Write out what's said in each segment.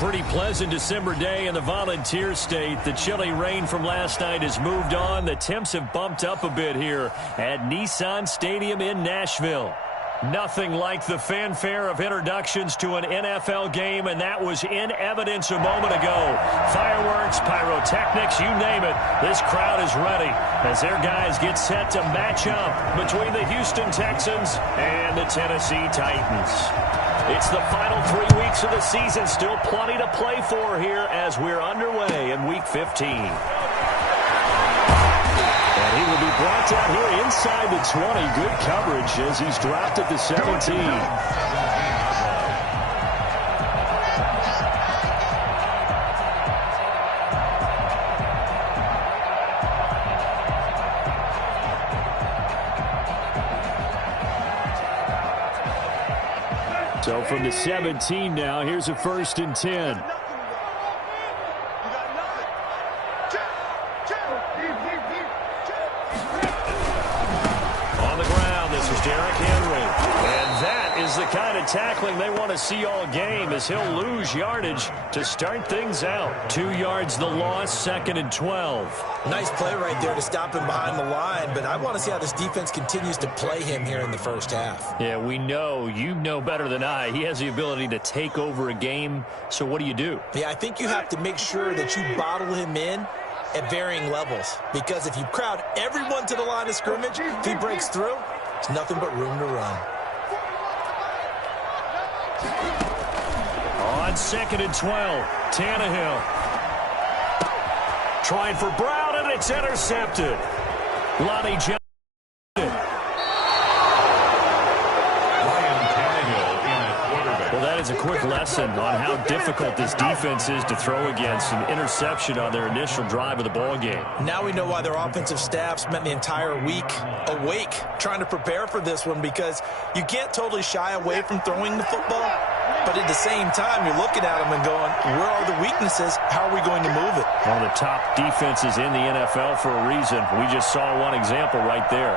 Pretty pleasant December day in the Volunteer State. The chilly rain from last night has moved on. The temps have bumped up a bit here at Nissan Stadium in Nashville. Nothing like the fanfare of introductions to an NFL game, and that was in evidence a moment ago. Fireworks, pyrotechnics, you name it. This crowd is ready as their guys get set to match up between the Houston Texans and the Tennessee Titans. It's the final 3 weeks of the season. Still plenty to play for here as we're underway in Week 15. And he will be brought down here inside the 20. Good coverage as he's dropped at the 17. So from the 17 now, here's a 1st and 10. The kind of tackling they want to see all game as he'll lose yardage to start things out. 2 yards the loss, 2nd and 12. Nice play right there to stop him behind the line, but I want to see how this defense continues to play him here in the first half. Yeah, we know, you know better than I, he has the ability to take over a game, so what do you do? Yeah, I think you have to make sure that you bottle him in at varying levels, because if you crowd everyone to the line of scrimmage, if he breaks through, there's nothing but room to run. On 2nd and 12, Tannehill. Trying for Brown, and it's intercepted. Lonnie Johnson. Well, that is a quick lesson on how difficult this defense is to throw against. An interception on their initial drive of the ball game. Now we know why their offensive staff spent the entire week awake trying to prepare for this one, because you can't totally shy away from throwing the football. But at the same time, you're looking at them and going, where are the weaknesses? How are we going to move it? One of the top defenses in the NFL for a reason. We just saw one example right there.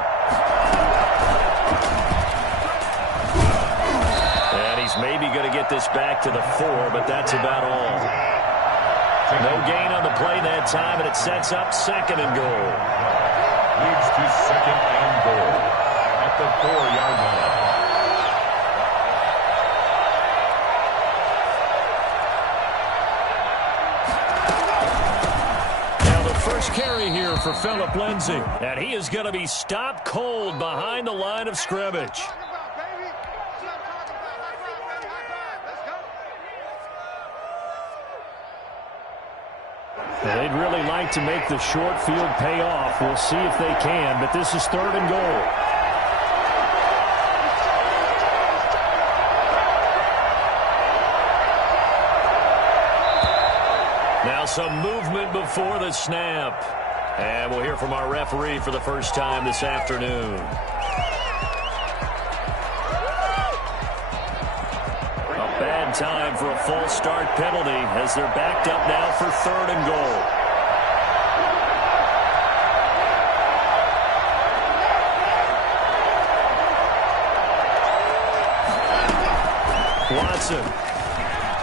And he's maybe going to get this back to the 4, but that's about all. No gain on the play that time, and it sets up 2nd and goal. Leads to 2nd and goal at the 4-yard line. Carry here for Phillip Lindsay, and he is going to be stopped cold behind the line of scrimmage. They'd really like to make the short field pay off. We'll see if they can, but this is 3rd and goal. Now some movement before the snap. And we'll hear from our referee for the first time this afternoon. A bad time for a false start penalty as they're backed up now for 3rd and goal. Watson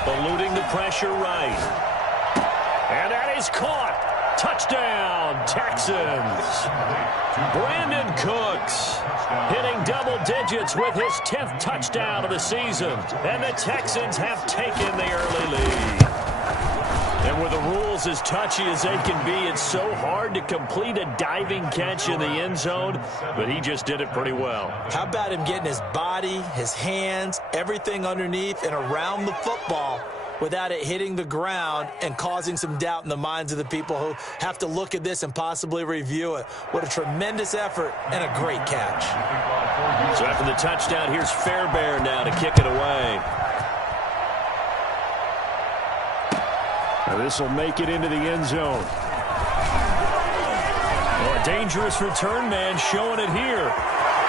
eluding the pressure right. And that is caught. Touchdown, Texans. Brandon Cooks hitting double digits with his 10th touchdown of the season. And the Texans have taken the early lead. And with the rules as touchy as they can be, it's so hard to complete a diving catch in the end zone, but he just did it pretty well. How about him getting his body, his hands, everything underneath and around the football without it hitting the ground and causing some doubt in the minds of the people who have to look at this and possibly review it. What a tremendous effort and a great catch. So after the touchdown, here's Fairbairn now to kick it away. Now this will make it into the end zone. Oh, a dangerous return man showing it here.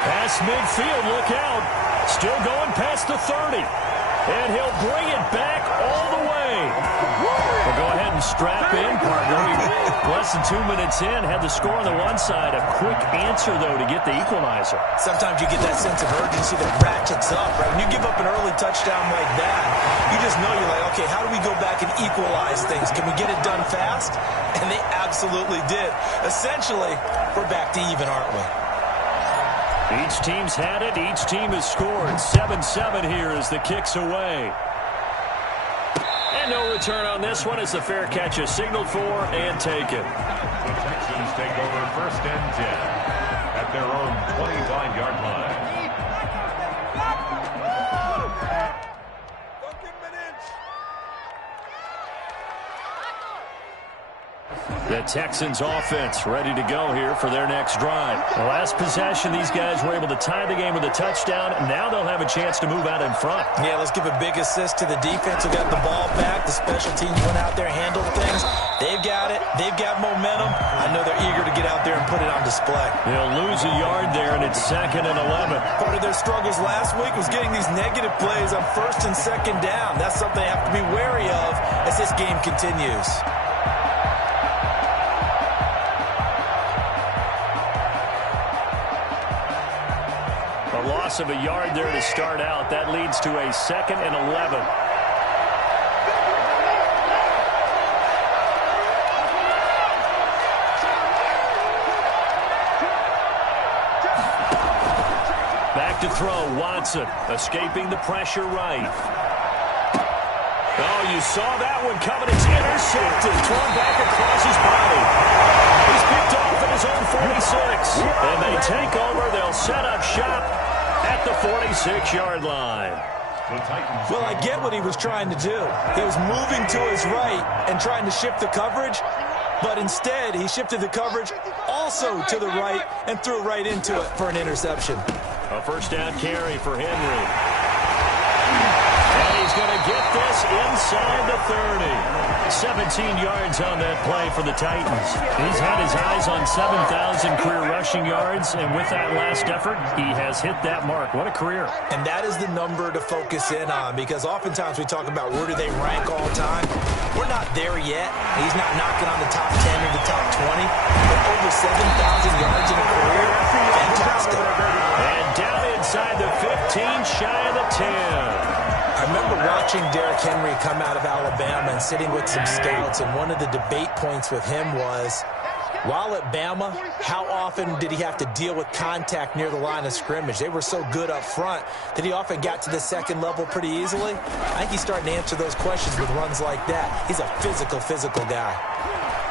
Past midfield, look out. Still going past the 30. And he'll bring it back all the way. Well, go ahead and strap in, partner. Less than 2 minutes in, had the score on the one side. A quick answer, though, to get the equalizer. Sometimes you get that sense of urgency that ratchets up, right? When you give up an early touchdown like that, you just know you're like, okay, how do we go back and equalize things? Can we get it done fast? And they absolutely did. Essentially, we're back to even, aren't we? Each team's had it. Each team has scored. 7-7 here as the kick's away. And no return on this one as the fair catch is signaled for and taken. The Texans take over 1st and 10 at their own 25-yard line. The Texans offense ready to go here for their next drive. The last possession, these guys were able to tie the game with a touchdown. Now they'll have a chance to move out in front. Yeah, let's give a big assist to the defense who got the ball back. The special teams went out there, handled things. They've got it. They've got momentum. I know they're eager to get out there and put it on display. They'll lose a yard there, and it's 2nd and 11. Part of their struggles last week was getting these negative plays on 1st and 2nd down. That's something they have to be wary of as this game continues. A loss of a yard there to start out. That leads to a 2nd and 11. Back to throw, Watson, escaping the pressure right. Oh, you saw that one coming. It's intercepted, thrown back across his body. He's picked off at his own 46. And they take over. They'll set up shop at the 46-yard line. Well, I get what he was trying to do. He was moving to his right and trying to shift the coverage, but instead he shifted the coverage also to the right and threw right into it for an interception. A 1st down carry for Henry. And he's going to get this inside the 30. 17 yards on that play for the Titans. He's had his eyes on 7,000 career rushing yards, and with that last effort, he has hit that mark. What a career. And that is the number to focus in on, because oftentimes we talk about where do they rank all time. We're not there yet. He's not knocking on the top 10 or the top 20, but over 7,000 yards in a career, fantastic. And down inside the 15, shy of the 10. I remember watching Derrick Henry come out of Alabama and sitting with some scouts, and one of the debate points with him was, while at Bama, how often did he have to deal with contact near the line of scrimmage? They were so good up front that he often got to the 2nd level pretty easily. I think he's starting to answer those questions with runs like that. He's a physical guy.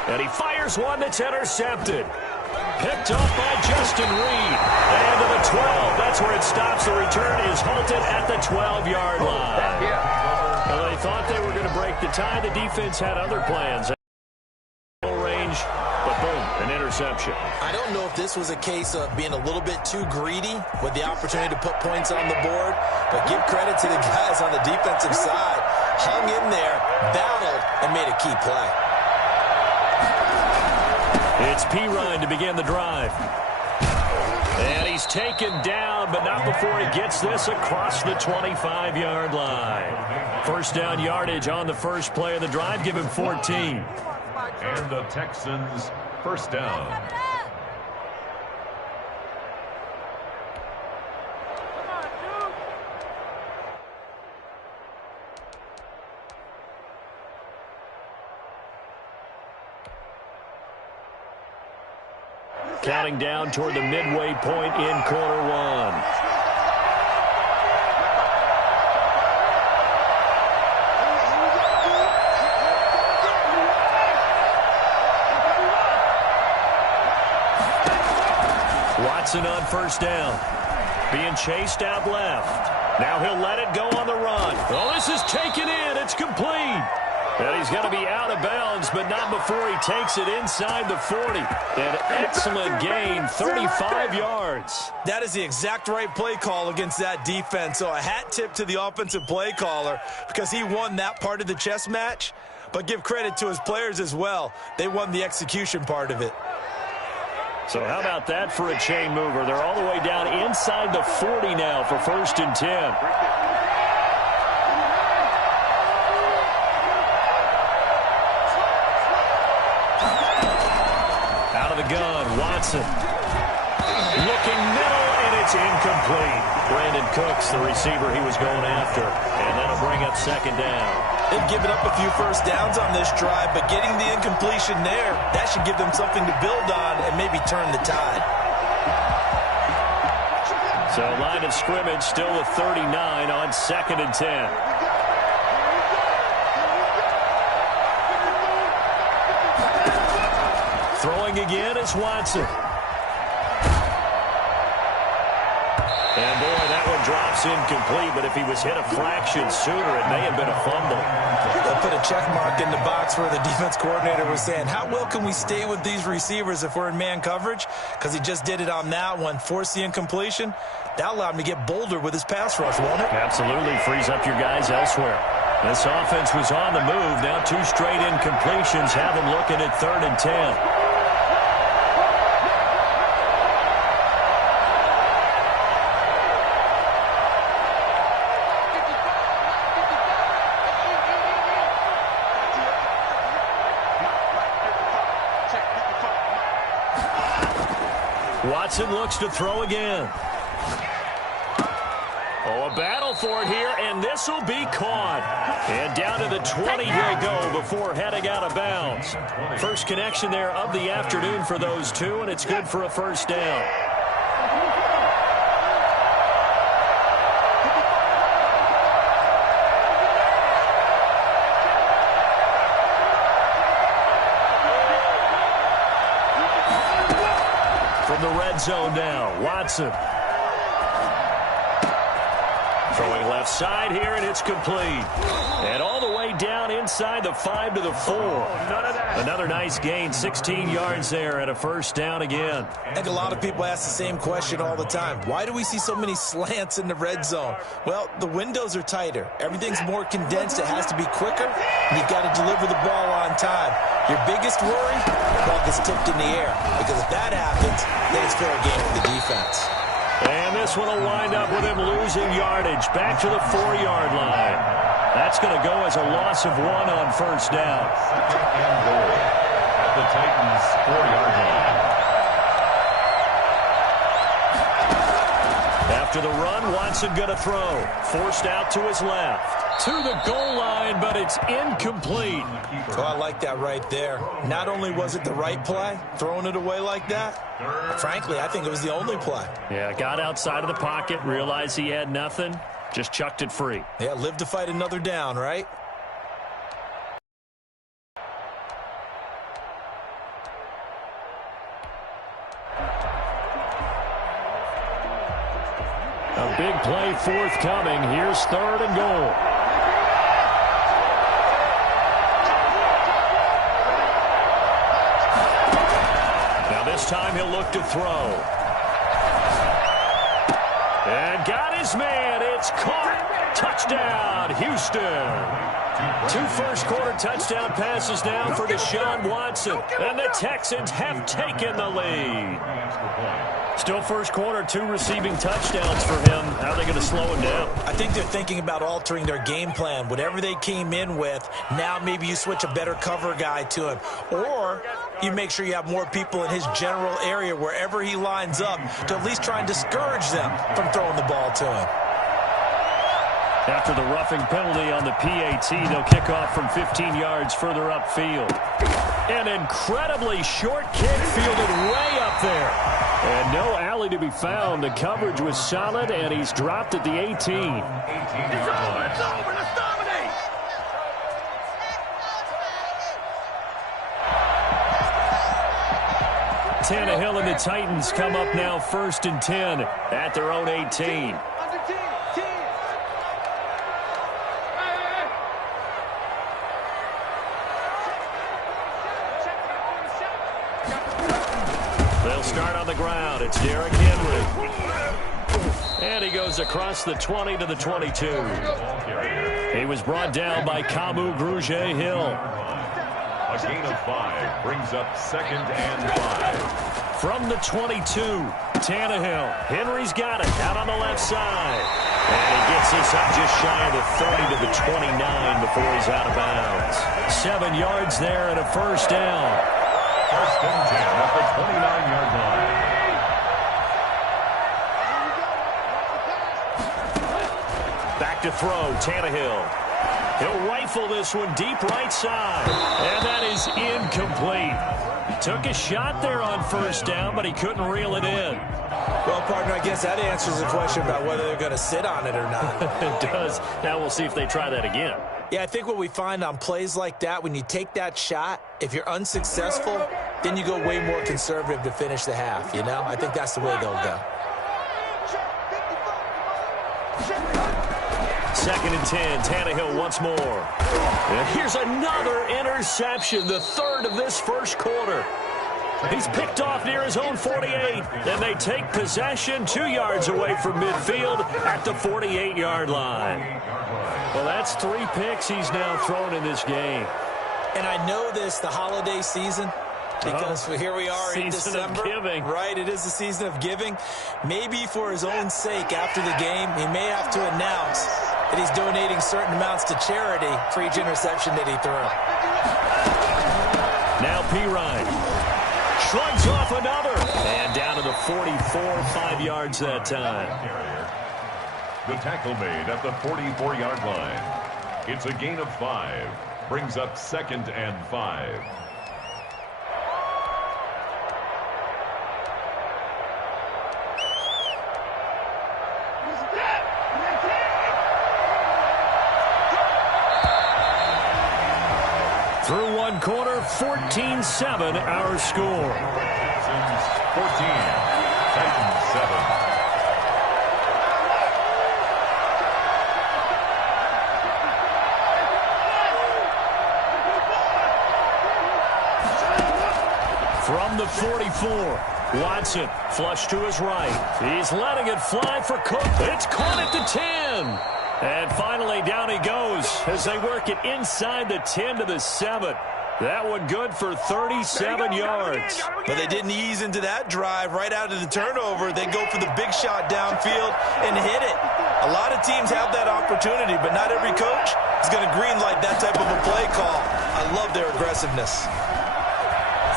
And he fires one that's intercepted. Picked off by Justin Reed. And to the 12. That's where it stops. The return is halted at the 12-yard line. Well, they thought they were going to break the tie. The defense had other plans. Range, but boom, an interception. I don't know if this was a case of being a little bit too greedy with the opportunity to put points on the board, but give credit to the guys on the defensive side. Hung in there, battled, and made a key play. It's Pirine to begin the drive. And he's taken down, but not before he gets this across the 25-yard line. 1st down yardage on the first play of the drive. Give him 14. And the Texans 1st down. Counting down toward the midway point in quarter one. Watson on 1st down. Being chased out left. Now he'll let it go on the run. Oh, this is taken in. It's complete. And he's going to be out of bounds, but not before he takes it inside the 40. An excellent gain, 35 yards. That is the exact right play call against that defense. So a hat tip to the offensive play caller because he won that part of the chess match. But give credit to his players as well. They won the execution part of it. So how about that for a chain mover? They're all the way down inside the 40 now for 1st and 10. Out of the gun, Watson. Looking middle, and it's incomplete. Brandon Cooks, the receiver he was going after. And that'll bring up second down. They've given up a few first downs on this drive, but getting the incompletion there, that should give them something to build on and maybe turn the tide. So line of scrimmage still with 39 on 2nd and 10. Throwing again is Watson. And boy, that one drops incomplete, but if he was hit a fraction sooner, it may have been a fumble. They'll put a check mark in the box where the defense coordinator was saying, how well can we stay with these receivers if we're in man coverage? Because he just did it on that one, forced the incompletion. That allowed him to get bolder with his pass rush, won't it? Absolutely, frees up your guys elsewhere. This offense was on the move. Now 2 straight incompletions have them looking at 3rd and 10. Watson looks to throw again. Oh, a battle for it here, and this will be caught. And down to the 20 he'll go before heading out of bounds. First connection there of the afternoon for those two, and it's good for a first down. From the red zone now, Watson. Throwing left side here, and it's complete. And all the way down inside the 5 to the 4. Another nice gain, 16 yards there, and a first down again. I think a lot of people ask the same question all the time. Why do we see so many slants in the red zone? Well, the windows are tighter. Everything's more condensed. It has to be quicker, and you've got to deliver the ball on time. Your biggest worry? The ball gets tipped in the air, because if that happens, then it's fair game for the defense. And this one will wind up with him losing yardage back to the 4-yard line. That's going to go as a loss of 1 on first down. 2nd and goal at the Titans' 4-yard line. After the run, Watson going to throw. Forced out to his left. To the goal line, but it's incomplete. Oh, I like that right there. Not only was it the right play, throwing it away like that, frankly, I think it was the only play. Yeah, got outside of the pocket, realized he had nothing, just chucked it free. Yeah, live to fight another down, right? A big play forthcoming. Here's 3rd and goal. This time he'll look to throw. And got his man. It's caught. Touchdown, Houston. 2 first-quarter touchdown passes now for Deshaun Watson. And the Texans have taken the lead. Still first quarter, 2 receiving touchdowns for him. How are they going to slow him down? I think they're thinking about altering their game plan. Whatever they came in with, now maybe you switch a better cover guy to him. Or you make sure you have more people in his general area wherever he lines up to at least try and discourage them from throwing the ball to him. After the roughing penalty on the PAT, they'll kick off from 15 yards further upfield. An incredibly short kick fielded way up there. And no alley to be found. The coverage was solid, and he's dropped at the 18. It's over. Let's dominate. Tannehill and the Titans come up now 1st and 10 at their own 18. They'll start on the ground. It's Derrick Henry. And he goes across the 20 to the 22. He was brought down by Kamu Grugier-Hill. A gain of 5 brings up 2nd and 5. From the 22, Tannehill. Henry's got it out on the left side. And he gets this up just shy of the 30 to the 29 before he's out of bounds. 7 yards there and a first down. First and 10 at the 29-yard line. Back to throw, Tannehill. He'll rifle this one deep right side. And that is incomplete. Took a shot there on first down, but he couldn't reel it in. Well, partner, I guess that answers the question about whether they're going to sit on it or not. It does. Now we'll see if they try that again. Yeah, I think what we find on plays like that, when you take that shot, if you're unsuccessful, then you go way more conservative to finish the half, you know? I think that's the way they'll go. Second and 10, Tannehill once more. And here's another interception, the third of this first quarter. He's picked off near his own 48, and they take possession 2 yards away from midfield at the 48-yard line. Well, that's 3 picks he's now thrown in this game. And I know this, the holiday season, because here we are in December. Season of giving. Right, it is the season of giving. Maybe for his own sake after the game, he may have to announce that he's donating certain amounts to charity for each interception that he threw. Now Pirine shrugs off another. And down to the 44, 5 yards that time. The tackle made at the 44-yard line. It's a gain of 5. Brings up 2nd and 5. Through one quarter, 14-7 our score. Texans 14, Titans 7. From the 44, Watson flush to his right. He's letting it fly for Cook. It's caught at the 10. And finally, down he goes as they work it inside the 10 to the 7. That one good for 37 yards. But they didn't ease into that drive right out of the turnover. They go for the big shot downfield and hit it. A lot of teams have that opportunity, but not every coach is going to greenlight that type of a play call. I love their aggressiveness.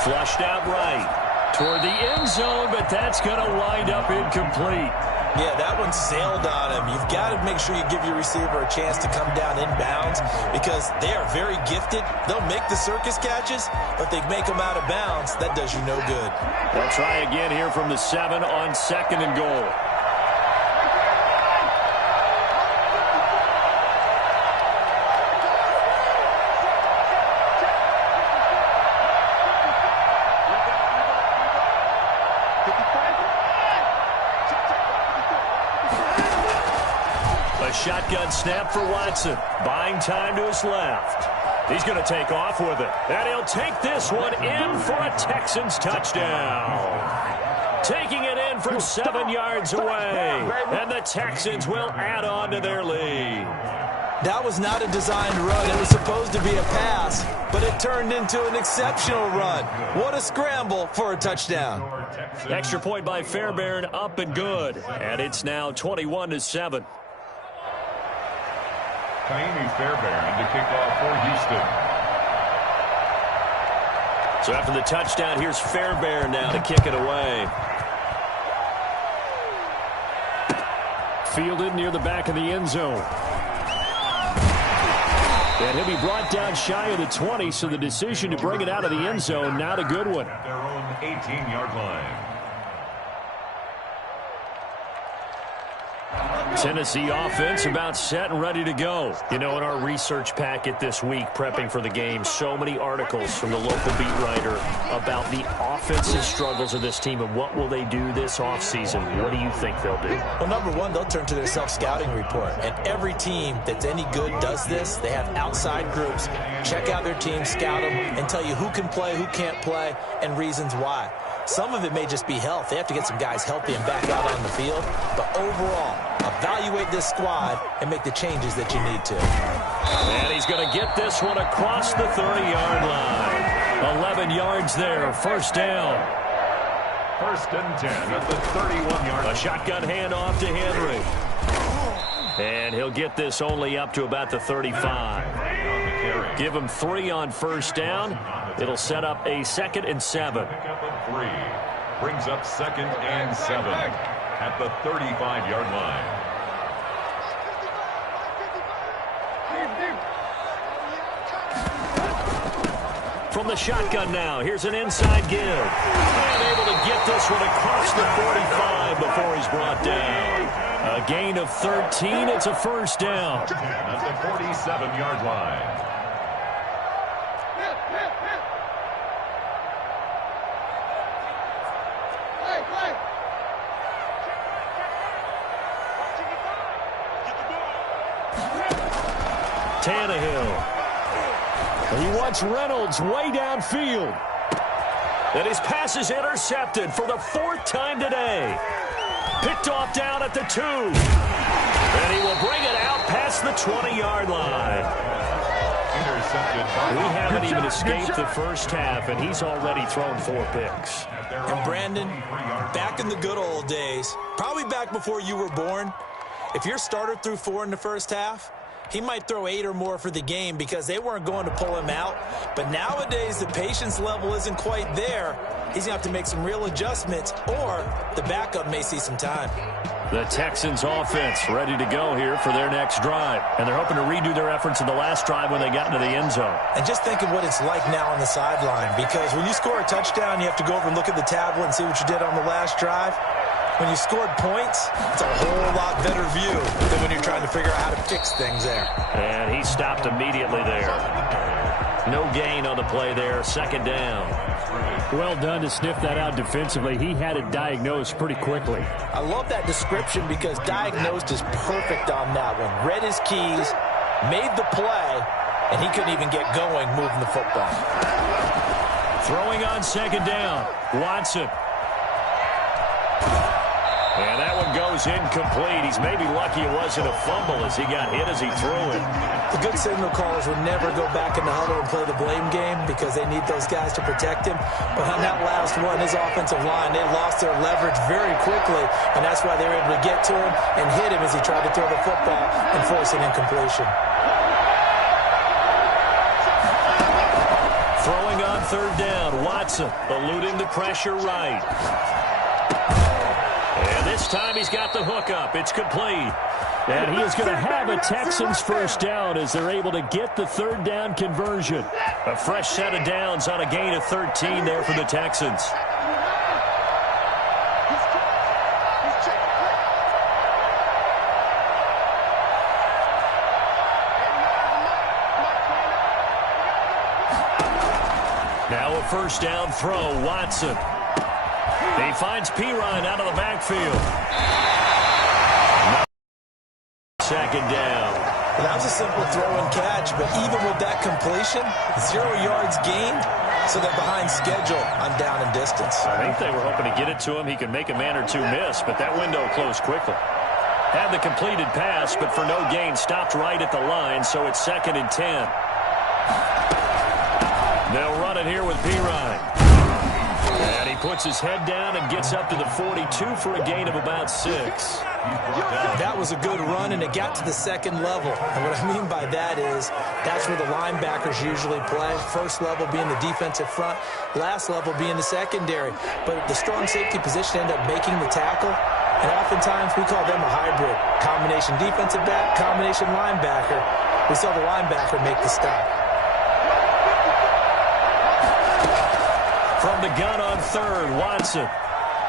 Flushed out right toward the end zone, but that's going to wind up incomplete. Yeah, that one sailed on him. You've got to make sure you give your receiver a chance to come down inbounds because they are very gifted. They'll make the circus catches, but they make them out of bounds. That does you no good. They'll try again here from the 7 on 2nd and goal. Shotgun snap for Watson. Buying time to his left. He's going to take off with it. And he'll take this one in for a Texans touchdown. Taking it in from 7 yards away. And the Texans will add on to their lead. That was not a designed run. It was supposed to be a pass, but it turned into an exceptional run. What a scramble for a touchdown. Extra point by Fairbairn, up and good. And it's now 21-7. Kaimi Fairbairn to kick off for Houston. So after the touchdown, here's Fairbairn now to kick it away. Fielded near the back of the end zone. And he'll be brought down shy of the 20, so the decision to bring it out of the end zone, not a good one. At their own 18-yard line. Tennessee offense about set and ready to go. You know, in our research packet this week, prepping for the game, so many articles from the local beat writer about the offensive struggles of this team and what will they do this offseason. What do you think they'll do? Well, number one, they'll turn to their self-scouting report. And every team that's any good does this. They have outside groups. Check out their team, scout them, and tell you who can play, who can't play, and reasons why. Some of it may just be health. They have to get some guys healthy and back out on the field. But overall, evaluate this squad and make the changes that you need to. And he's going to get this one across the 30-yard line. 11 yards there, first down. First and 10 at the 31-yard line. A shotgun handoff to Henry. And he'll get this only up to about the 35. On the carry. Give him 3 on first down. It'll set up a 2nd and 7. Pickup of 3 brings up 2nd and 7 at the 35-yard line. From the shotgun now, here's an inside give. And able to get this one across the 45 before he's brought down. A gain of 13. It's a first down. At the 47-yard line. Tannehill. He wants Reynolds way downfield. And his pass is intercepted for the 4th time today. Picked off down at the 2. And he will bring it out past the 20-yard line. Intercepted. We haven't even escaped the first half, and he's already thrown 4 picks. And Brandon, back in the good old days, probably back before you were born, if your starter threw 4 in the first half, he might throw 8 or more for the game because they weren't going to pull him out. But nowadays, the patience level isn't quite there. He's going to have to make some real adjustments, or the backup may see some time. The Texans offense ready to go here for their next drive. And they're hoping to redo their efforts in the last drive when they got into the end zone. And just think of what it's like now on the sideline, because when you score a touchdown, you have to go over and look at the tablet and see what you did on the last drive. When you scored points, it's a whole lot better view than when you're trying to figure out how to fix things there. And he stopped immediately there. No gain on the play there. 2nd down. Well done to sniff that out defensively. He had it diagnosed pretty quickly. I love that description because diagnosed is perfect on that one. Read his keys, made the play, and he couldn't even get going moving the football. Throwing on 2nd down. Watson. And that one goes incomplete. He's maybe lucky it wasn't a fumble as he got hit as he threw it. The good signal callers would never go back in the huddle and play the blame game because they need those guys to protect him. But on that last one, his offensive line, they lost their leverage very quickly, and that's why they were able to get to him and hit him as he tried to throw the football and force an incompletion. Throwing on 3rd down, Watson eluding the pressure right. And this time he's got the hook up. It's complete. And he is going to have a Texans first down as they're able to get the 3rd down conversion. A fresh set of downs on a gain of 13 there for the Texans. Now a first down throw, Watson. He finds Pirine out of the backfield. 2nd down. That was a simple throw and catch, but even with that completion, 0 yards gained, so they're behind schedule on down and distance. I think they were hoping to get it to him. He could make a man or 2 miss, but that window closed quickly. Had the completed pass, but for no gain, stopped right at the line, so it's 2nd and 10. They'll run it here with Pirine. And he puts his head down and gets up to the 42 for a gain of about 6. That was a good run, and it got to the 2nd level. And what I mean by that is that's where the linebackers usually play. First level being the defensive front, last level being the secondary. But the strong safety position ended up making the tackle, and oftentimes we call them a hybrid. Combination defensive back, combination linebacker. We saw the linebacker make the stop. From the gun on 3rd, Watson.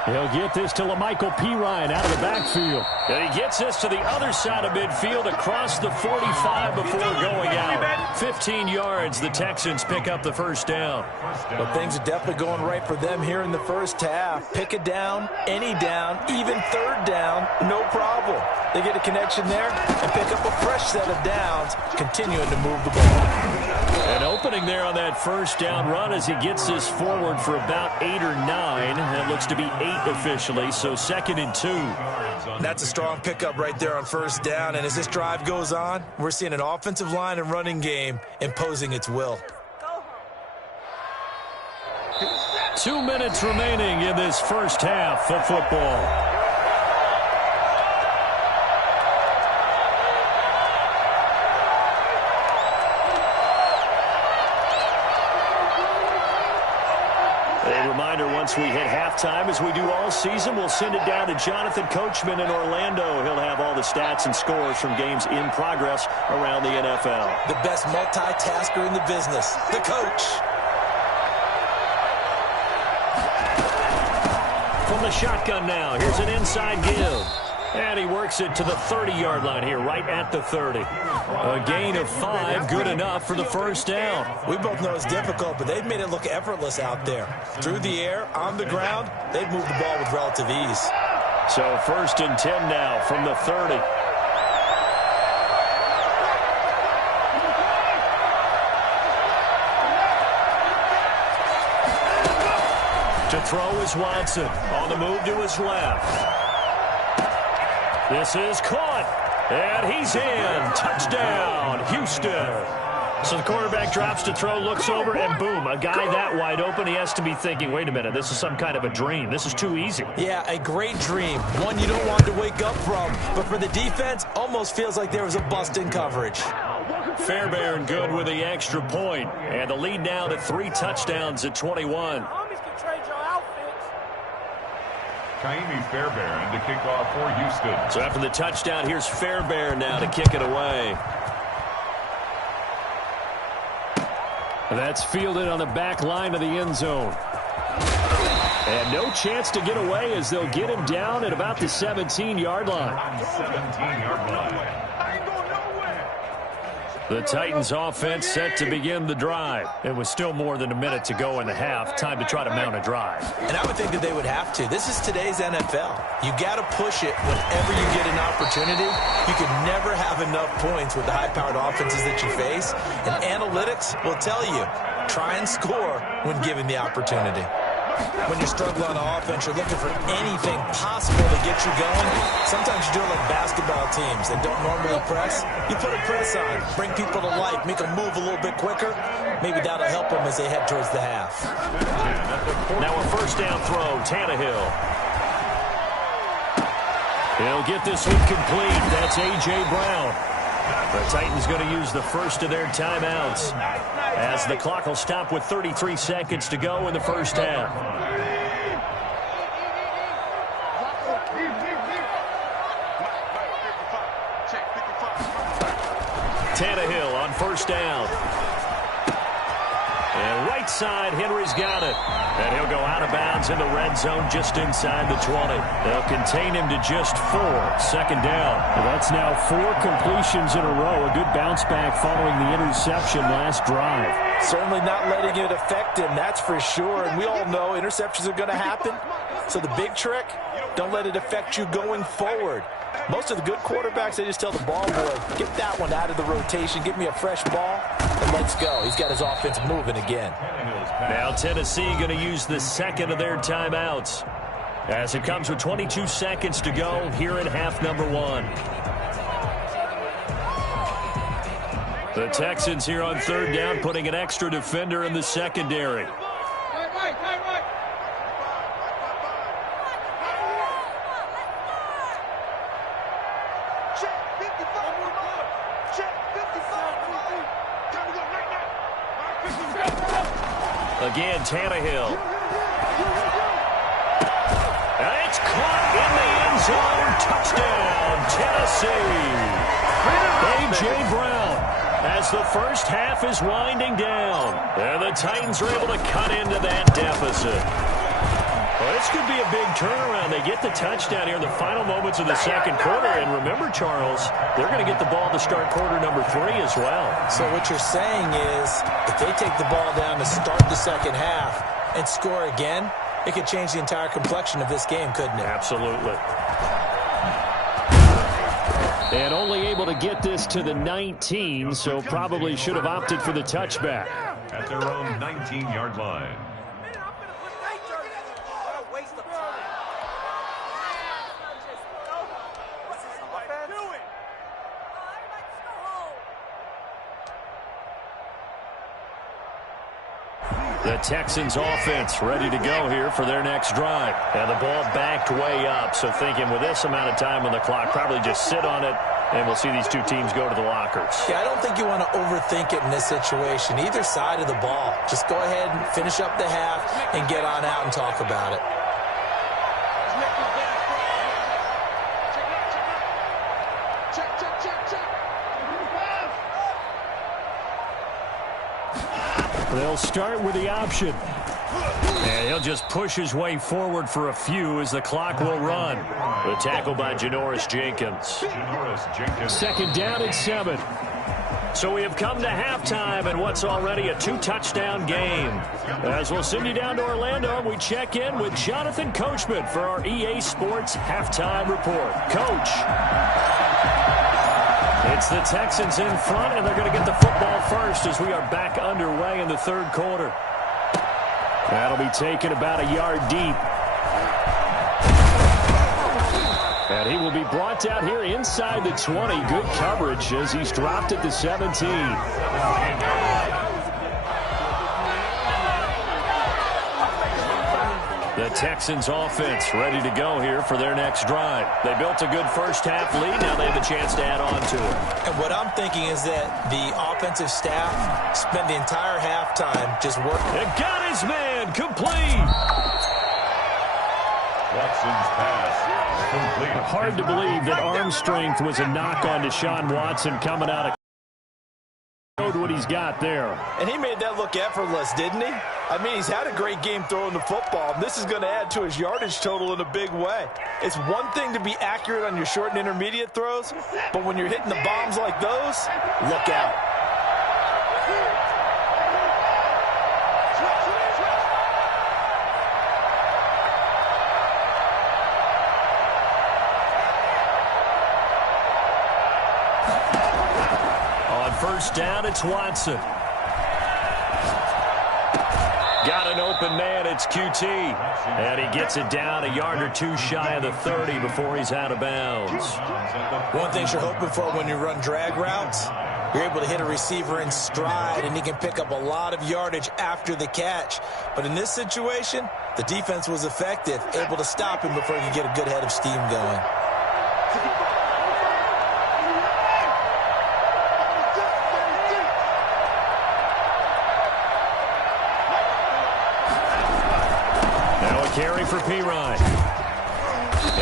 He'll get this to LaMichael Pirine out of the backfield. And he gets this to the other side of midfield across the 45 before going out. 15 yards, the Texans pick up the first down. Well, things are definitely going right for them here in the first half. Pick a down, any down, even 3rd down, no problem. They get a connection there and pick up a fresh set of downs, continuing to move the ball. An opening there on that first down run as he gets this forward for about 8 or 9. That looks to be 8 officially, so 2nd and 2. That's a strong pickup right there on first down, and as this drive goes on, we're seeing an offensive line and running game imposing its will. 2 minutes remaining in this first half of football. A reminder, once we hit halftime, as we do all season, we'll send it down to Jonathan Coachman in Orlando. He'll have all the stats and scores from games in progress around the NFL. The best multitasker in the business, the coach. From the shotgun now, here's an inside give. And he works it to the 30-yard line here, right at the 30. A gain of 5, good enough for the first down. We both know it's difficult, but they've made it look effortless out there. Through the air, on the ground, they've moved the ball with relative ease. So 1st and 10 now from the 30. To throw is Watson. On the move to his left. This is caught, and he's in. Touchdown, Houston. So the quarterback drops to throw, looks over, and boom, a guy that wide open, he has to be thinking, wait a minute, this is some kind of a dream. This is too easy. Yeah, a great dream, one you don't want to wake up from. But for the defense, almost feels like there was a bust in coverage. Fairbairn good with the extra point, and the lead now to 3 touchdowns at 21. Kaimi Fairbairn to kick off for Houston. So after the touchdown, here's Fairbairn now to kick it away. That's fielded on the back line of the end zone. And no chance to get away as they'll get him down at about the 17-yard line. 17-yard line. The Titans offense set to begin the drive. It was still more than a minute to go in the half. Time to try to mount a drive. And I would think that they would have to. This is today's NFL. You got to push it whenever you get an opportunity. You can never have enough points with the high-powered offenses that you face. And analytics will tell you, try and score when given the opportunity. When you're struggling on offense, you're looking for anything possible to get you going. Sometimes you do it like basketball teams that don't normally press. You put a press on, bring people to life, make them move a little bit quicker. Maybe that'll help them as they head towards the half. Now a first down throw, Tannehill. He'll get this one complete. That's A.J. Brown. The Titans going to use the first of their timeouts as the clock will stop with 33 seconds to go in the first half. Tannehill on first down. And right side, Henry's got it. And he'll go out of bounds in the red zone just inside the 20. They'll contain him to just 4. Second down. Well, that's now 4 completions in a row. A good bounce back following the interception last drive. Certainly not letting it affect him, that's for sure. And we all know interceptions are going to happen. So the big trick, don't let it affect you going forward. Most of the good quarterbacks, they just tell the ball boy, get that one out of the rotation, give me a fresh ball, and let's go. He's got his offense moving again. Now Tennessee going to use the second of their timeouts as it comes with 22 seconds to go here in half number 1. The Texans here on third down putting an extra defender in the secondary. Again, Tannehill. It's caught in the end zone. Touchdown, Tennessee. A.J. Brown as the first half is winding down. And the Titans are able to cut into that deficit. Well, this could be a big turnaround. They get the touchdown here in the final moments of the second quarter. And remember, Charles, they're going to get the ball to start quarter number 3 as well. So what you're saying is if they take the ball down to start the second half and score again, it could change the entire complexion of this game, couldn't it? Absolutely. And only able to get this to the 19, so probably should have opted for the touchback. At their own 19-yard line. The Texans offense ready to go here for their next drive. And the ball backed way up, so thinking with this amount of time on the clock, probably just sit on it And we'll see these two teams go to the lockers. Yeah, I don't think you want to overthink it in this situation. Either side of the ball. Just go ahead and finish up the half and get on out and talk about it. They'll start with the option. And he'll just push his way forward for a few as the clock will run. The tackle by Janoris Jenkins. Second down and 7. So we have come to halftime and what's already a 2-touchdown game. As we'll send you down to Orlando, we check in with Jonathan Coachman for our EA Sports Halftime Report. Coach. It's the Texans in front, and they're going to get the football first as we are back underway in the third quarter. That'll be taken about a yard deep. And he will be brought out here inside the 20. Good coverage as he's dropped at the 17. The Texans offense ready to go here for their next drive. They built a good first-half lead. Now they have a chance to add on to it. And what I'm thinking is that the offensive staff spent the entire halftime just working. And got his man complete. Watson's pass complete. Hard to believe that arm strength was a knock on Deshaun Watson coming out of what he's got there. And he made that look effortless, didn't he? I mean, he's had a great game throwing the football. This is going to add to his yardage total in a big way. It's one thing to be accurate on your short and intermediate throws, but when you're hitting the bombs like those, look out. First down, it's Watson. Got an open man, it's QT. And he gets it down a yard or two shy of the 30 before he's out of bounds. One thing you're hoping for when you run drag routes, you're able to hit a receiver in stride, and he can pick up a lot of yardage after the catch. But in this situation, the defense was effective, able to stop him before he could get a good head of steam going. Carry for Pirine.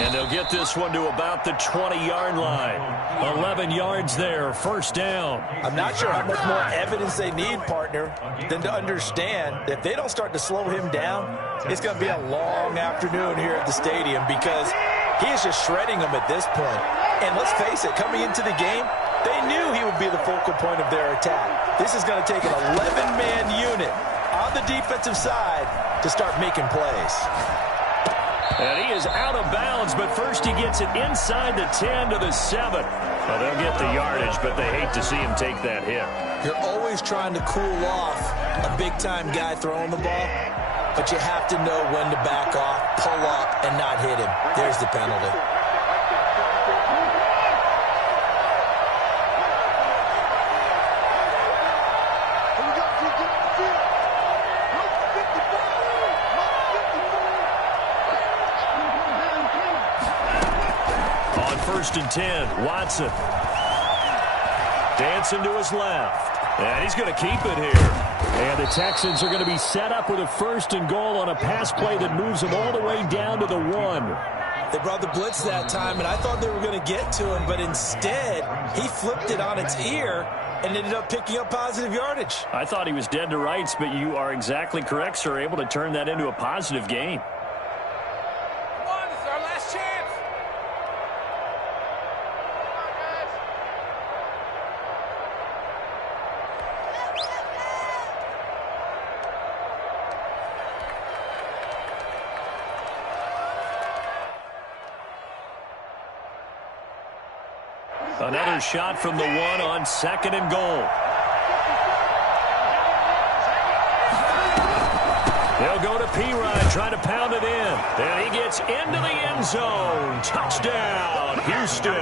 And they'll get this one to about the 20-yard line. 11 yards there, first down. I'm not sure how much more evidence they need, partner, than to understand that if they don't start to slow him down, it's going to be a long afternoon here at the stadium because he is just shredding them at this point. And let's face it, coming into the game, they knew he would be the focal point of their attack. This is going to take an 11-man unit on the defensive side to start making plays. And he is out of bounds, but first he gets it inside the 10 to the 7. Well, they'll get the yardage, but they hate to see him take that hit. You're always trying to cool off a big-time guy throwing the ball, but you have to know when to back off, pull up, and not hit him. There's the penalty. First and 10, Watson. Dancing to his left. And he's going to keep it here. And the Texans are going to be set up with a first and goal on a pass play that moves them all the way down to the 1. They brought the blitz that time, and I thought they were going to get to him, but instead, he flipped it on its ear and ended up picking up positive yardage. I thought he was dead to rights, but you are exactly correct, sir. Able to turn that into a positive gain. Another shot from the 1 on second and goal. They'll go to Pirine, trying to pound it in. And he gets into the end zone. Touchdown, Houston.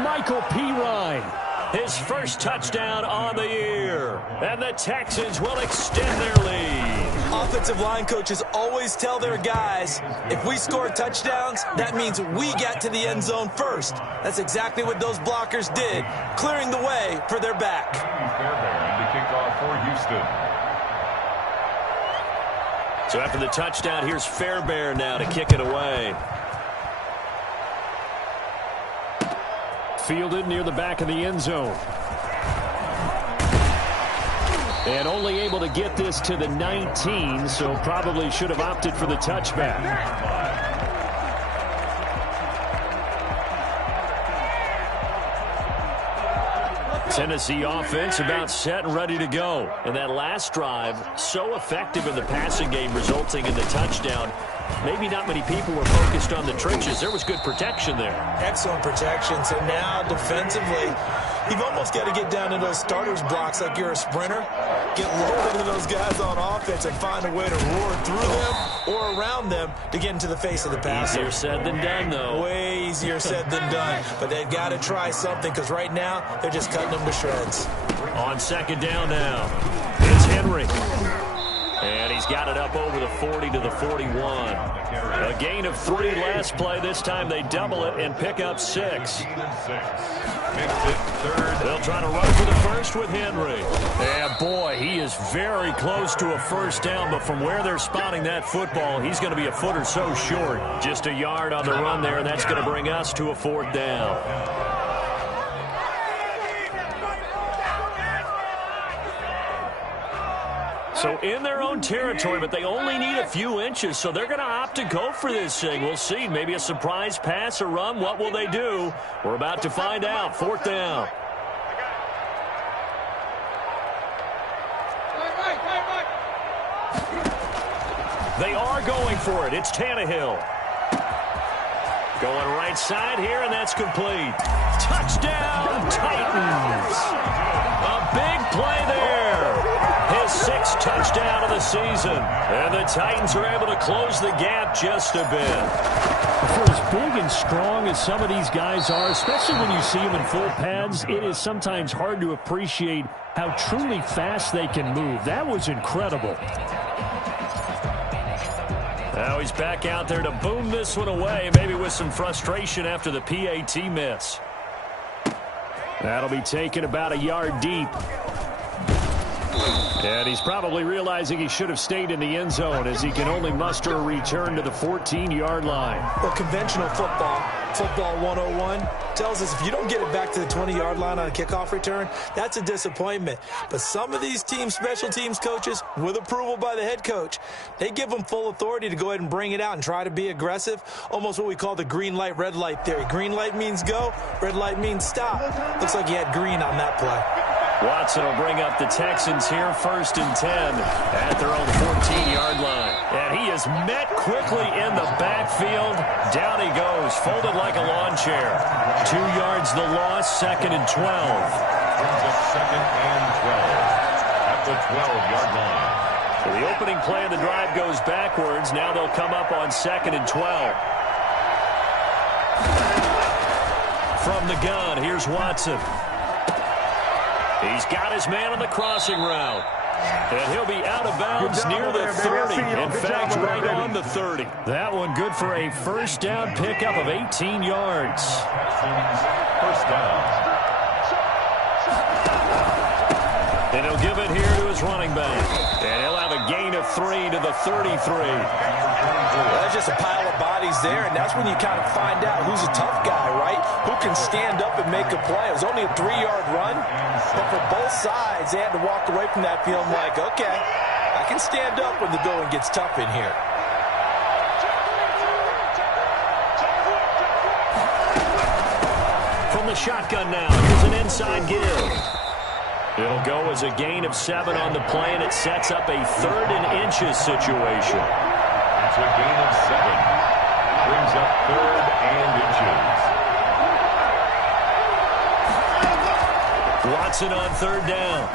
Michael Pirine. His first touchdown on the year. And the Texans will extend their lead. Offensive line coaches always tell their guys, if we score touchdowns, that means we get to the end zone first. That's exactly what those blockers did, clearing the way for their back. Fairbairn to kick off for Houston. So after the touchdown, here's Fairbairn now to kick it away. Fielded near the back of the end zone. And only able to get this to the 19, so probably should have opted for the touchback. Tennessee offense about set and ready to go. And that last drive, so effective in the passing game, resulting in the touchdown. Maybe not many people were focused on the trenches. There was good protection there. Excellent protection. So now defensively, you've almost got to get down to those starters blocks like you're a sprinter. Get lower than those guys on offense and find a way to roar through them or around them to get into the face of the passer. Easier said than done, though. Way easier said than done. But they've got to try something because right now they're just cutting them to shreds. On second down now, it's Henry. And he's got it up over the 40 to the 41. A gain of 3 last play. This time they double it and pick up 6. They'll try to run for the first with Henry. And boy, he is very close to a first down, but from where they're spotting that football, he's going to be a foot or so short. Just a yard on the run there, and that's going to bring us to a 4th down. So in their own territory, but they only need a few inches, so they're going to opt to go for this thing. We'll see. Maybe a surprise pass or run. What will they do? We're about to find out. 4th down. They are going for it. It's Tannehill. Going right side here, and that's complete. Touchdown, Titans. A big play there. His 6th touchdown of the season. And the Titans are able to close the gap just a bit. For as big and strong as some of these guys are, especially when you see them in full pads, it is sometimes hard to appreciate how truly fast they can move. That was incredible. Now he's back out there to boom this one away, maybe with some frustration after the PAT miss. That'll be taken about a yard deep. And he's probably realizing he should have stayed in the end zone as he can only muster a return to the 14-yard line. Well, conventional football 101, tells us if you don't get it back to the 20-yard line on a kickoff return, that's a disappointment. But some of these special teams coaches, with approval by the head coach, they give them full authority to go ahead and bring it out and try to be aggressive, almost what we call the green light, red light theory. Green light means go, red light means stop. Looks like he had green on that play. Watson will bring up the Texans here, 1st and 10 at their own 14-yard line. And he is met quickly in the backfield. Down he goes, folded like a lawn chair. 2 yards the loss, 2nd and 12. Brings up 2nd and 12 at the 12-yard line. So the opening play of the drive goes backwards. Now they'll come up on 2nd and 12. From the gun, here's Watson. He's got his man on the crossing route. And he'll be out of bounds near the 30. In fact, right on the 30. That one good for a first down pickup of 18 yards. First down. And he'll give it here to his running back. And he'll have a gain of 3 to the 33. That's just a pile of bodies there, and that's when you kind of find out who's a tough guy, right? Who can stand up and make a play. It was only a 3-yard run, but for both sides, they had to walk away from that feeling like, okay, I can stand up when the going gets tough in here. From the shotgun now, here's an inside give. It'll go as a gain of 7 on the play, and it sets up a 3rd and inches situation. It's a gain of 7. Brings up 3rd and inches. Watson on 3rd down.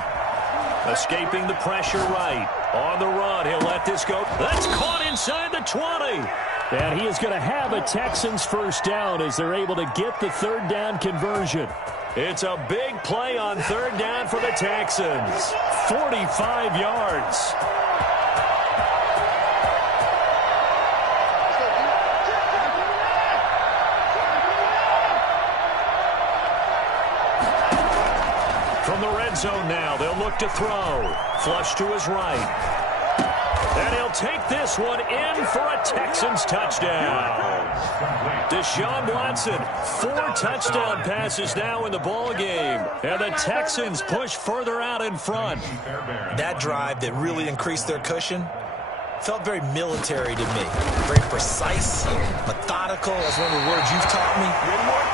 Escaping the pressure right. On the run, he'll let this go. That's caught inside the 20. And he is going to have a Texans first down as they're able to get the 3rd down conversion. It's a big play on 3rd down for the Texans. 45 yards. red zone now. They'll look to throw. Flush to his right. And he'll take this one in for a Texans touchdown. Deshaun Watson, 4 touchdown passes now in the ball game. And the Texans push further out in front. That drive that really increased their cushion felt very military to me. Very precise, methodical. That's one of the words you've taught me.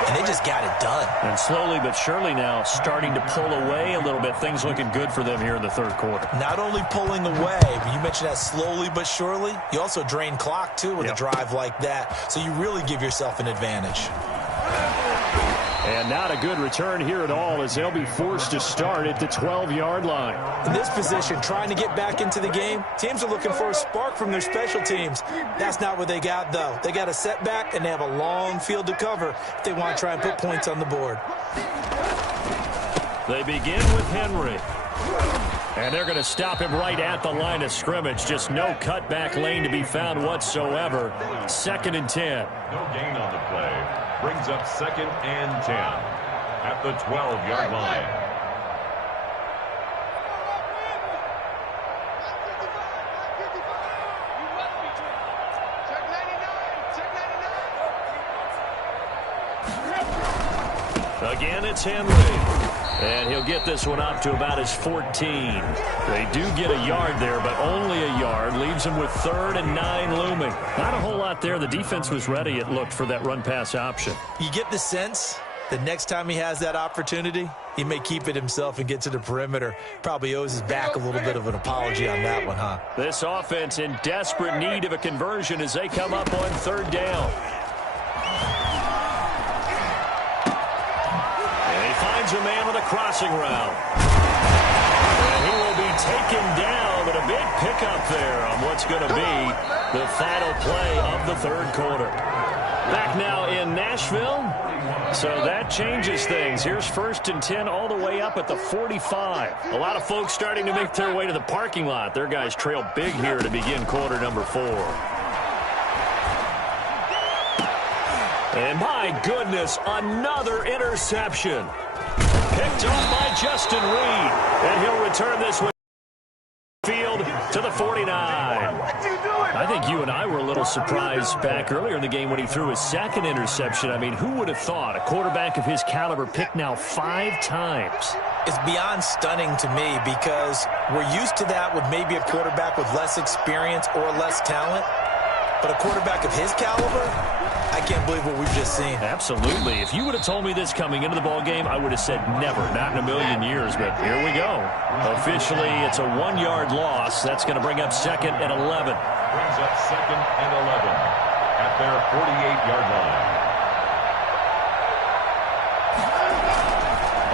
And they just got it done. And slowly but surely now starting to pull away a little bit. Things looking good for them here in the third quarter. Not only pulling away, but you mentioned that slowly but surely. You also drain clock, too, with a drive like that. So you really give yourself an advantage. And not a good return here at all as they'll be forced to start at the 12-yard line. In this position, trying to get back into the game, teams are looking for a spark from their special teams. That's not what they got, though. They got a setback, and they have a long field to cover if they want to try and put points on the board. They begin with Henry. And they're going to stop him right at the line of scrimmage. Just no cutback lane to be found whatsoever. 2nd and 10. No gain on the play. Brings up 2nd and 10 at the 12-yard line. Again, it's Henry. And he'll get this one up to about his 14. They do get a yard there, but only a yard. Leaves him with 3rd and 9 looming. Not a whole lot there. The defense was ready, it looked, for that run-pass option. You get the sense that next time he has that opportunity, he may keep it himself and get to the perimeter. Probably owes his back a little bit of an apology on that one, huh? This offense in desperate need of a conversion as they come up on 3rd down. A man with a crossing route. And he will be taken down, but a big pickup there on what's going to be the final play of the 3rd quarter. Back now in Nashville, so that changes things. Here's 1st and 10 all the way up at the 45. A lot of folks starting to make their way to the parking lot. Their guys trail big here to begin quarter number 4. And my goodness, another interception. Picked off by Justin Reed. And he'll return this one field to the 49. I think you and I were a little surprised back earlier in the game when he threw his 2nd interception. I mean, who would have thought a quarterback of his caliber picked now 5 times? It's beyond stunning to me because we're used to that with maybe a quarterback with less experience or less talent. But a quarterback of his caliber, I can't believe what we've just seen. Absolutely. If you would have told me this coming into the ball game, I would have said never, not in a million years. But here we go. Officially, it's a 1-yard loss. That's going to bring up 2nd and 11. Brings up 2nd and 11 at their 48-yard line.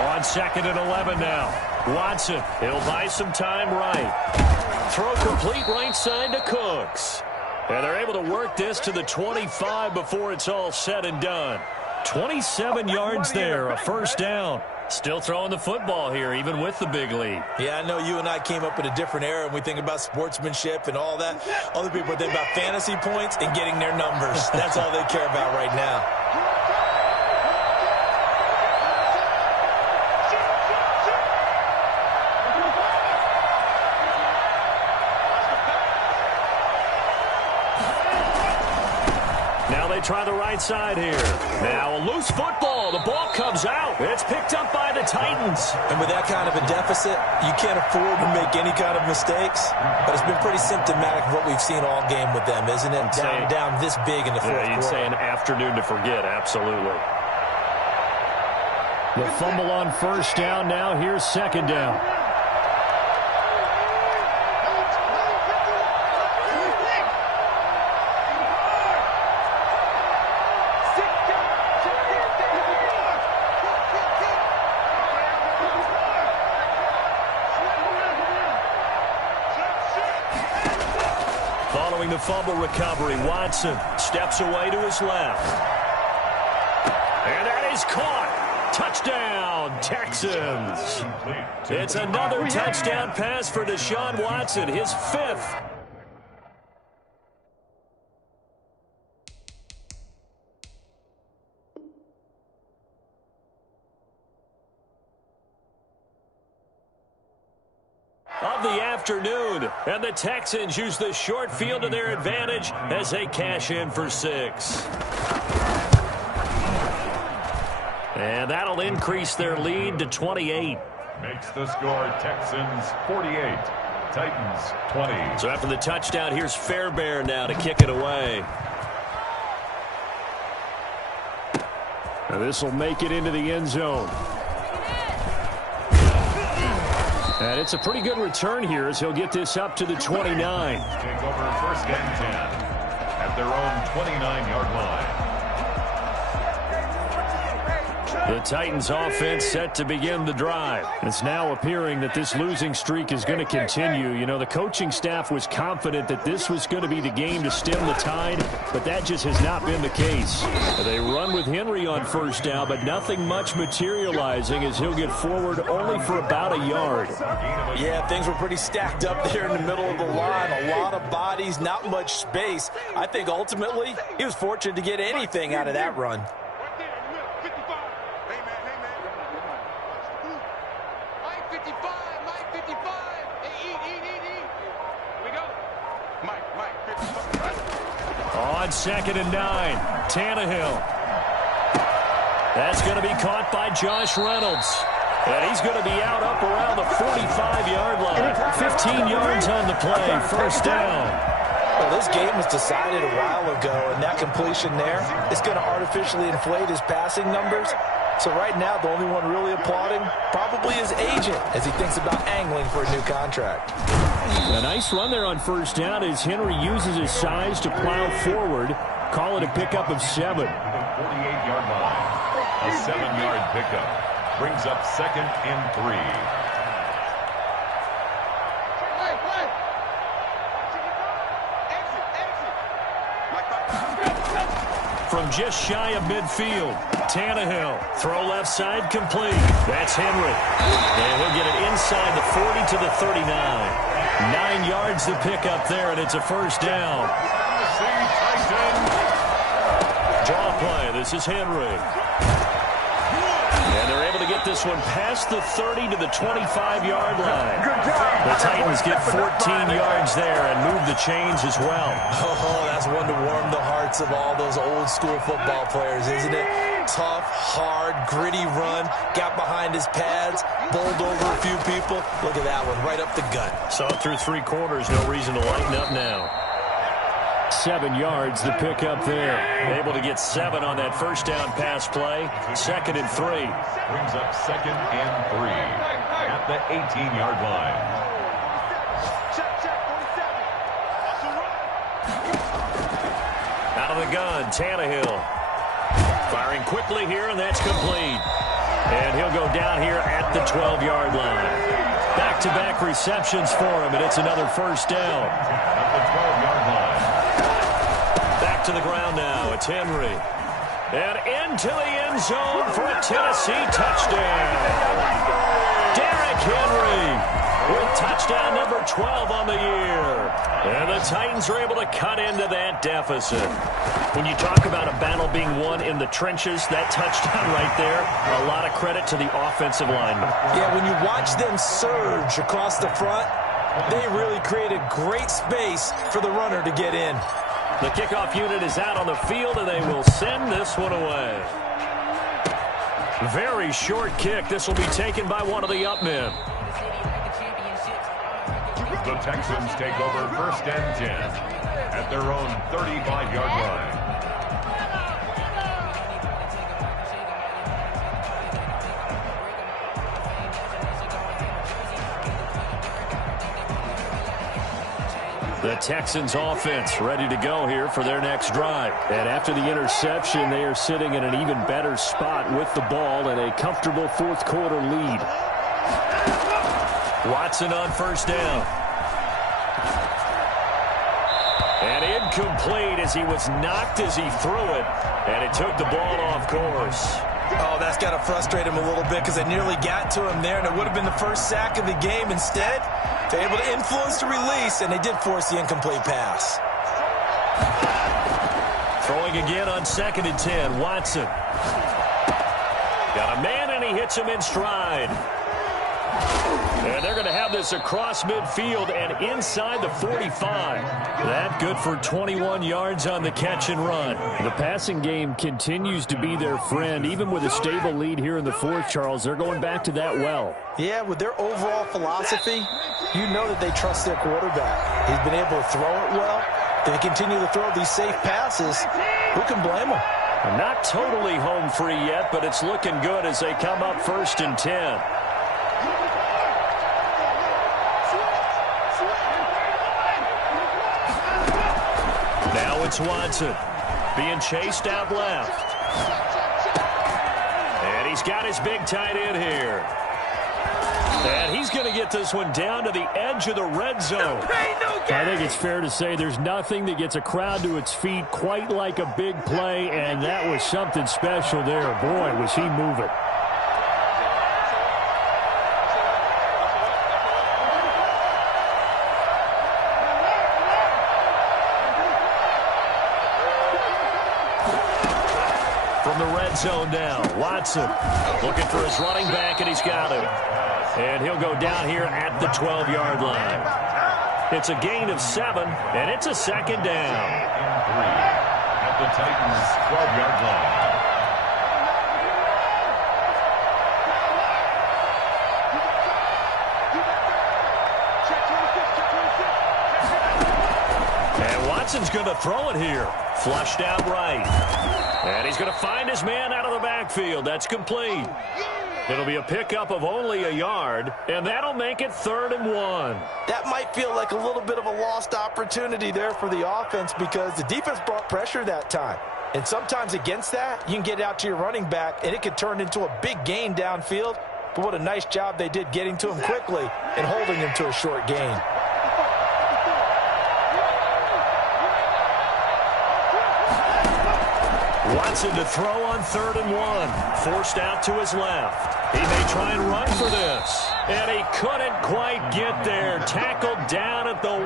On 2nd and 11 now. Watson, he'll buy some time right. Throw complete right side to Cooks. And they're able to work this to the 25 before it's all said and done. 27 yards there, a 1st down. Still throwing the football here, even with the big lead. Yeah, I know you and I came up in a different era, and we think about sportsmanship and all that. Other people think about fantasy points and getting their numbers. That's all they care about right now. Try the right side here. Now a loose football. The ball comes out. It's picked up by the Titans. And with that kind of a deficit, you can't afford to make any kind of mistakes. But it's been pretty symptomatic of what we've seen all game with them, isn't it? Down this big in the fourth quarter. You'd say an afternoon to forget. Absolutely. The fumble on 1st down. Now here's 2nd down. The fumble recovery. Watson steps away to his left. And that is caught. Touchdown, Texans. It's another touchdown pass for Deshaun Watson, his 5th. afternoon. And the Texans use the short field to their advantage as they cash in for 6. And that'll increase their lead to 28. Makes the score Texans 48, Titans 20. So after the touchdown, here's Fairbairn now to kick it away. And this will make it into the end zone. And it's a pretty good return here as he'll get this up to the 29. Take over first and 10 at their own 29-yard line. The Titans offense set to begin the drive. It's now appearing that this losing streak is going to continue. You know, the coaching staff was confident that this was going to be the game to stem the tide, but that just has not been the case. They run with Henry on first down, but nothing much materializing as he'll get forward only for about a yard. Yeah, things were pretty stacked up there in the middle of the line. A lot of bodies, not much space. I think ultimately he was fortunate to get anything out of that run. On 2nd and 9, Tannehill. That's going to be caught by Josh Reynolds. And he's going to be out up around the 45-yard line. 15 yards on the play, first down. Well, this game was decided a while ago, and that completion there is going to artificially inflate his passing numbers. So right now, the only one really applauding probably his agent as he thinks about angling for a new contract. A nice run there on first down as Henry uses his size to plow forward. Call it a pickup of 7. The 48-yard line. A 7-yard pickup brings up 2nd and 3. From just shy of midfield, Tannehill. Throw left side complete. That's Henry. And he'll get it inside the 40 to the 39. 9 yards to pick up there, and it's a first down. Draw play. This is Henry. And they're able to get this one past the 30 to the 25-yard line. The Titans get 14 yards there and move the chains as well. Oh, that's one to warm the hearts of all those old-school football players, isn't it? Tough, hard, gritty run. Got behind his pads, bowled over a few people. Look at that one, right up the gut. Saw it through 3 quarters. No reason to lighten up now. 7 yards to pick up there. Able to get 7 on that first down pass play. 2nd and 3. Brings up 2nd and 3 at the 18-yard line. Out of the gun, Tannehill. Firing quickly here, and that's complete. And he'll go down here at the 12-yard line. Back-to-back receptions for him, and it's another first down. At the 12-yard line. Back to the ground now. It's Henry. And into the end zone for a Tennessee touchdown. Derrick Henry with touchdown number 12 on the year. And the Titans are able to cut into that deficit. When you talk about a battle being won in the trenches, that touchdown right there, a lot of credit to the offensive linemen. Yeah, when you watch them surge across the front, they really created great space for the runner to get in. The kickoff unit is out on the field, and they will send this one away. Very short kick. This will be taken by one of the up men. The Texans take over first and 10 at their own 35-yard line. The Texans offense ready to go here for their next drive. And after the interception, they are sitting in an even better spot with the ball and a comfortable fourth quarter lead. Watson on first down. And incomplete as he was knocked as he threw it. And it took the ball off course. Oh, that's got to frustrate him a little bit because they nearly got to him there, and it would have been the first sack of the game. Instead, they're able to influence the release, and they did force the incomplete pass. Throwing again on 2nd and 10, Watson. Got a man, and he hits him in stride. And they're going to have this across midfield and inside the 45. That good for 21 yards on the catch and run. The passing game continues to be their friend. Even with a stable lead here in the fourth, Charles, they're going back to that well. Yeah, with their overall philosophy, you know that they trust their quarterback. He's been able to throw it well. If they continue to throw these safe passes, who can blame them? Not totally home free yet, but it's looking good as they come up 1st and 10. Now it's Watson being chased out left. And he's got his big tight end here. And he's going to get this one down to the edge of the red zone. I think it's fair to say there's nothing that gets a crowd to its feet quite like a big play, and that was something special there. Boy, was he moving. From the red zone now, Watson looking for his running back, and he's got him. And he'll go down here at the 12-yard line. It's a gain of 7, and it's a 2nd down. At the Titans' 12-yard line. And Watson's going to throw it here. Flushed out right. And he's going to find his man out of the backfield. That's complete. It'll be a pickup of only a yard, and that'll make it 3rd and 1. That might feel like a little bit of a lost opportunity there for the offense because the defense brought pressure that time. And sometimes against that, you can get out to your running back, and it could turn into a big gain downfield. But what a nice job they did getting to him quickly and holding him to a short gain. Watson to throw on 3rd and 1. Forced out to his left. He may try and run for this. And he couldn't quite get there. Tackled down at the 1.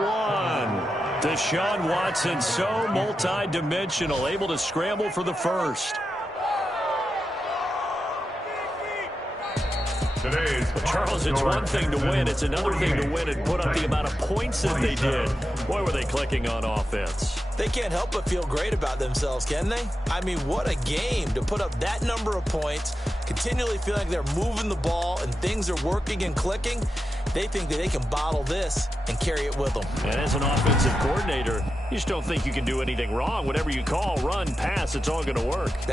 Deshaun Watson, so multi-dimensional, able to scramble for the first. Charles, it's one thing to win. It's another thing to win and put up the amount of points that they did. Boy, were they clicking on offense. They can't help but feel great about themselves, can they? I mean, what a game to put up that number of points, continually feel like they're moving the ball and things are working and clicking. They think that they can bottle this and carry it with them. And as an offensive coordinator, you just don't think you can do anything wrong. Whatever you call, run, pass, it's all going to work.